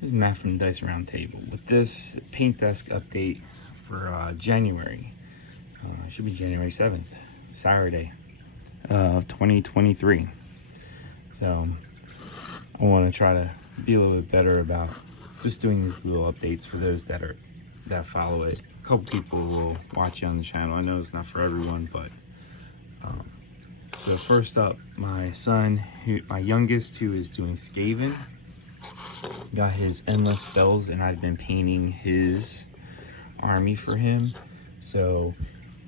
This is Matt from the Dice Roundtable with this paint desk update for January. It should be January 7th, Saturday of 2023. So I want to try to be a little bit better about just doing these little updates for those that follow it. A couple people will watch you on the channel. I know it's not for everyone, but so first up, my son, my youngest, who is doing Skaven, got his endless spells, and I've been painting his army for him. So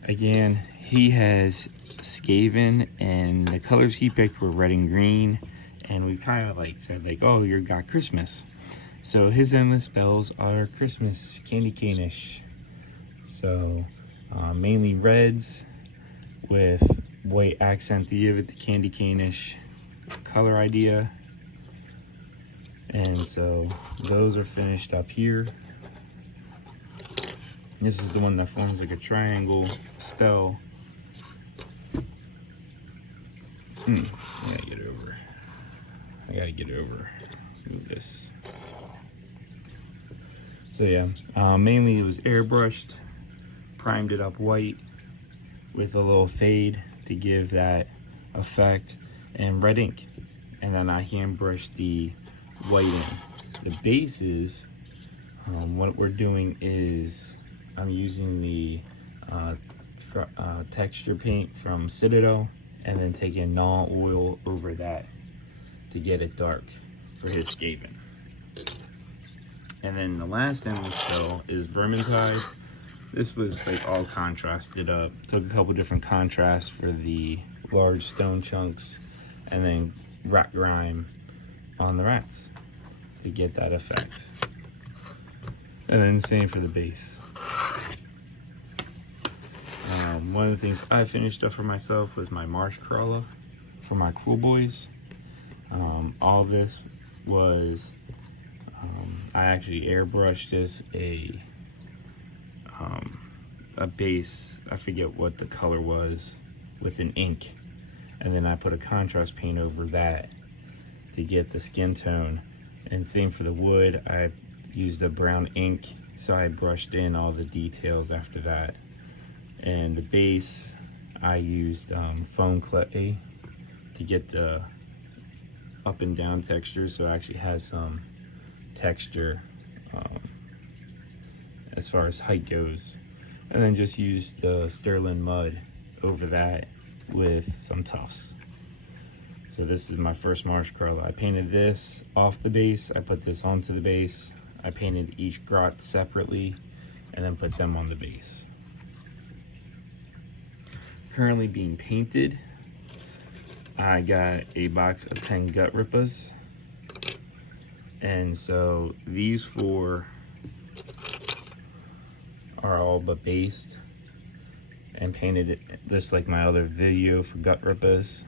again, he has Skaven, and the colors he picked were red and green, and we kind of like said like, oh, you got Christmas. So his endless spells are Christmas candy cane-ish. So mainly reds with white accent to give it the candy cane-ish color idea. And so those are finished up here. This is the one that forms like a triangle spell. I gotta get over. Move this. So yeah, mainly it was airbrushed, primed it up white with a little fade to give that effect, and red ink. And then I hand brushed the white in. The bases, what we're doing is I'm using the texture paint from Citadel, and then taking Gnaw oil over that to get it dark for his Skaven. And then the last endless spell is Vermintide. This was like all contrasted up. Took a couple different contrasts for the large stone chunks, and then rat grime on the rats to get that effect. And then same for the base. One of the things I finished up for myself was my marsh crawler for my Kruleboyz. All this was, I actually airbrushed this a base, I forget what the color was, with an ink, and then I put a contrast paint over that to get the skin tone. And same for the wood, I used a brown ink, so I brushed in all the details after that. And the base, I used foam clay to get the up and down texture, so it actually has some texture as far as height goes. And then just used the Sterling mud over that with some tufts. So this is my first marsh crawler. I painted this off the base, I put this onto the base, I painted each grot separately, and then put them on the base. Currently being painted, I got a box of 10 Gut Rippas. And so these four are all but based and painted it just like my other video for Gut Rippas,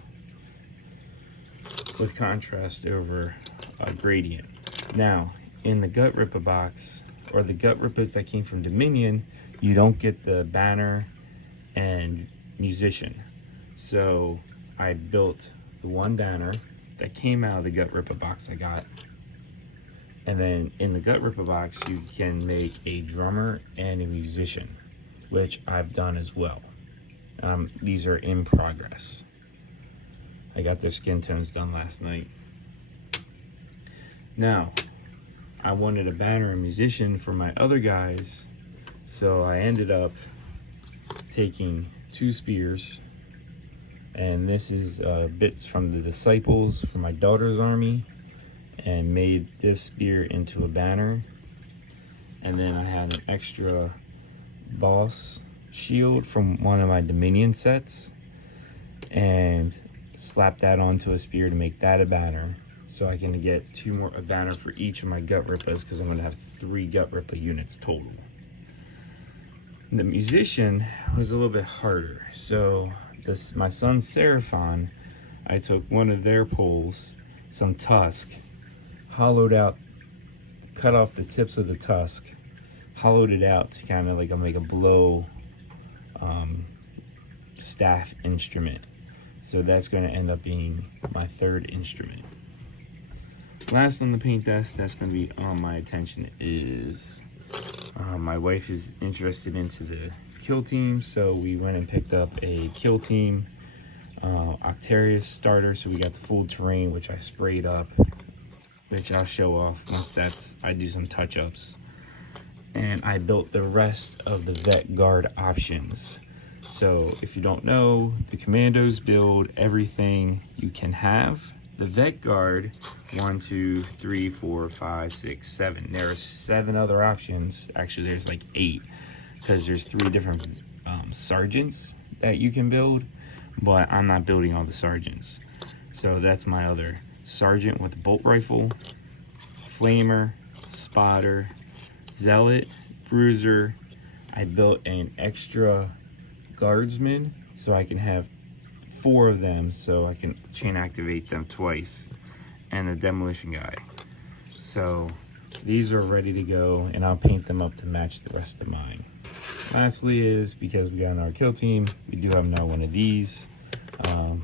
with contrast over a gradient. Now, in the Gut Rippa box, or the Gut Rippas that came from Dominion, you don't get the banner and musician. So I built the one banner that came out of the Gut Rippa box I got. And then in the Gut Rippa box, you can make a drummer and a musician, which I've done as well. These are in progress. I got their skin tones done last night. Now, I wanted a banner and musician for my other guys, so I ended up taking 2 spears, and this is bits from the Disciples for my daughter's army, and made this spear into a banner. And then I had an extra boss shield from one of my Dominion sets, and slap that onto a spear to make that a banner, so I can get a banner for each of my Gut Rippas, because I'm going to have 3 Gut Rippa units total. The musician was a little bit harder. So my son Seraphon, I took one of their poles, some tusk, hollowed out, cut off the tips of the tusk, hollowed it out to kind of like make a blow staff instrument. So that's going to end up being my 3rd instrument. Last on the paint desk that's going to be on my attention is my wife is interested into the Kill Team, so we went and picked up a Kill Team Octarius starter. So we got the full terrain, which I sprayed up, which I'll show off once I do some touch-ups. And I built the rest of the Vet Guard options. So if you don't know, the Commandos build everything you can have. The Vet Guard, 1, 2, 3, 4, 5, 6, 7. There are 7 other options. Actually, there's like 8, because there's 3 different sergeants that you can build, but I'm not building all the sergeants. So that's my other sergeant with a bolt rifle, flamer, spotter, zealot, bruiser. I built an extra guardsman so I can have 4 of them, so I can chain activate them twice, and the demolition guy. So these are ready to go, and I'll paint them up to match the rest of mine. Lastly is, because we got in our Kill Team, we do have now one of these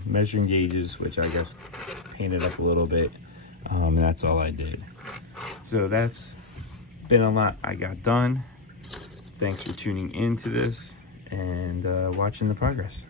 measuring gauges, which I guess painted up a little bit, and that's all I did. So that's been a lot I got done. Thanks for tuning into this and watching the progress.